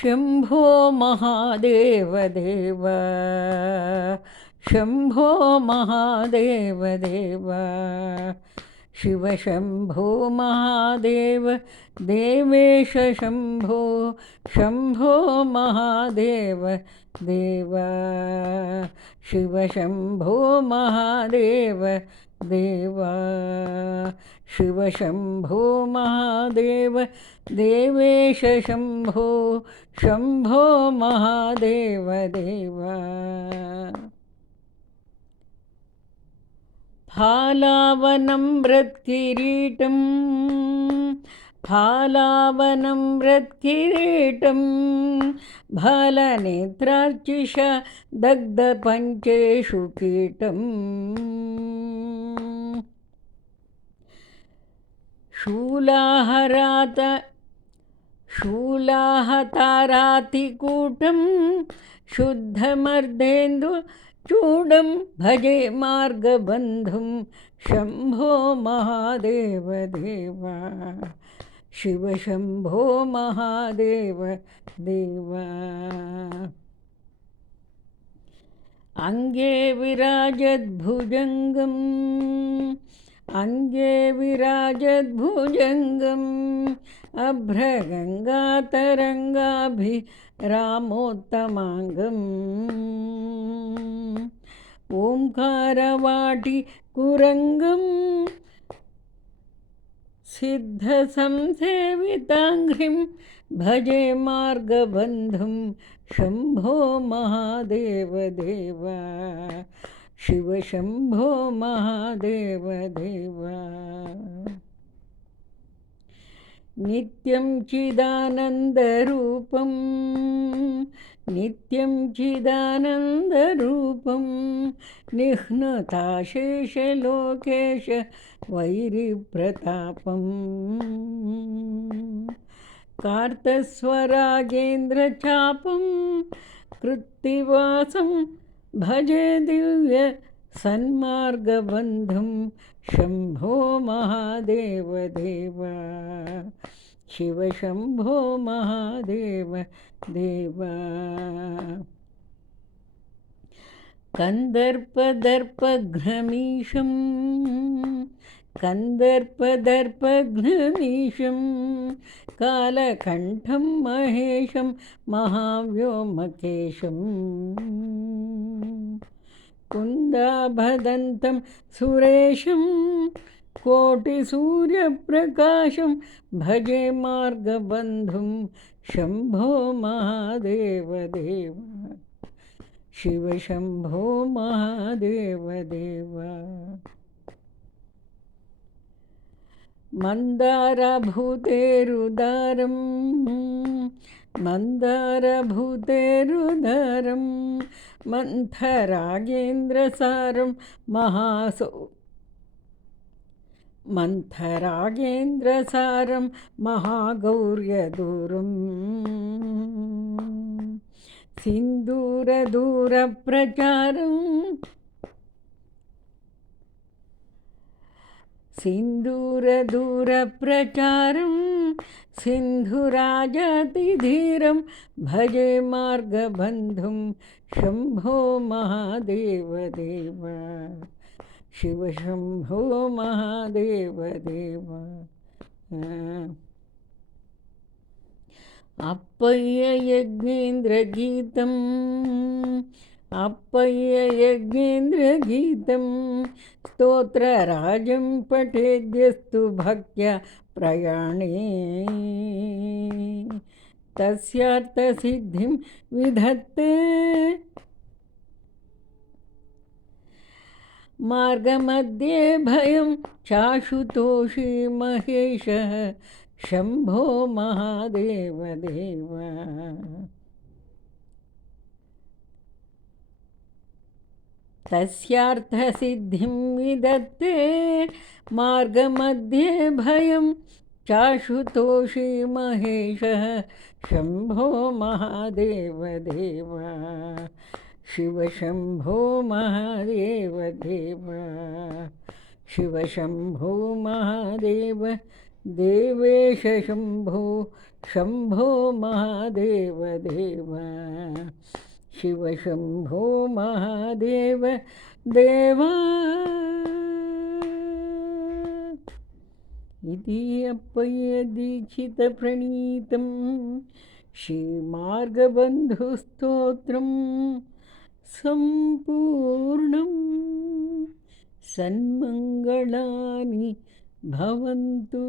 शम्भो महादेव देव शम्भो महादेव देव शिव शम्भो महादेव देवेश शम्भो शम्भो महादेव देव शिव शम्भो महादेव देव शिव शम्भो महादेव देवेश शम्भो शम्भो महादेव देव फालावनं मृत्किरीटं फालावनं मृत्किरीटं फलनेत्रार्चिष दग्धपञ्चेषु कीटम् शूलाहतारातिकूटं शुद्धमर्देन्दु चूडं भजे मार्गबन्धुं शम्भो महादेव देव शिव शम्भो महादेव देव अंगे विराजद्भुजङ्गम् अंगे विराजद्भुजङ्गम् अभ्रगङ्गातरङ्गाभिरामोत्तमाङ्गम् ओंकारवाटी कुरंगम सिद्धसंसेवितांघ्रिं भजे मार्गबन्धुं शम्भो महादेव देव शिव शम्भो महादेव देव नित्यं चिदानन्दरूपं नित्यं चिदानन्दरूपं निह्नताशेषलोकेश वैरिप्रतापम् कार्तस्वरागेन्द्रचापं कृत्तिवासं भजे दिव्य सन्मार्गबन्धुं शम्भो महादेव देव शिव शम्भो महादेव देव कंदर्पदर्पघ्नमीशं कंदर्पदर्पघ्नमीशं कालकण्ठं महेशं महाव्योमकेशं कुन्दाभदन्तं सुरेशं कोटिसूर्यप्रकाशं भजे मार्गबन्धुं शम्भो महादेव देव शिव शम्भो महादेव देव मन्दारभूतेरुदारं मन्दारभूतेरुदारं मन्थरागेन्द्रसारं मन्थरागेन्द्रसारं महागौर्यदूरं सिन्दूरदूरप्रचारं सिन्दूरदूरप्रचारं सिन्धुराजातिधीरं भजे मार्गबन्धुं शम्भो महादेव देव शिव शम्भो महादेव देव अप्पय्य यज्ञेन्द्रगीतम् अप्पय्य यज्ञेन्द्रगीतं स्तोत्रराजं पठेद्यस्तु भक्त्या प्रयाणे तस्यार्थसिद्धिं विधत्ते मार्गमध्ये भयं चाशुतोषी महेशः शम्भो महादेव देव तस्यार्थसिद्धिं विदत्ते मार्गमध्ये भयं चाशुतोषी महेशः शम्भो महादेव देव शिव शम्भो महादेव देव शिव शम्भो महादेव देवेश शम्भो शम्भो महादेव देव शिव शम्भो महादेव देवा इति अप्पय्य दीक्षितप्रणीतं श्रीमार्गबन्धुस्तोत्रं सम्पूर्णं सन्मङ्गलानि भवन्तु।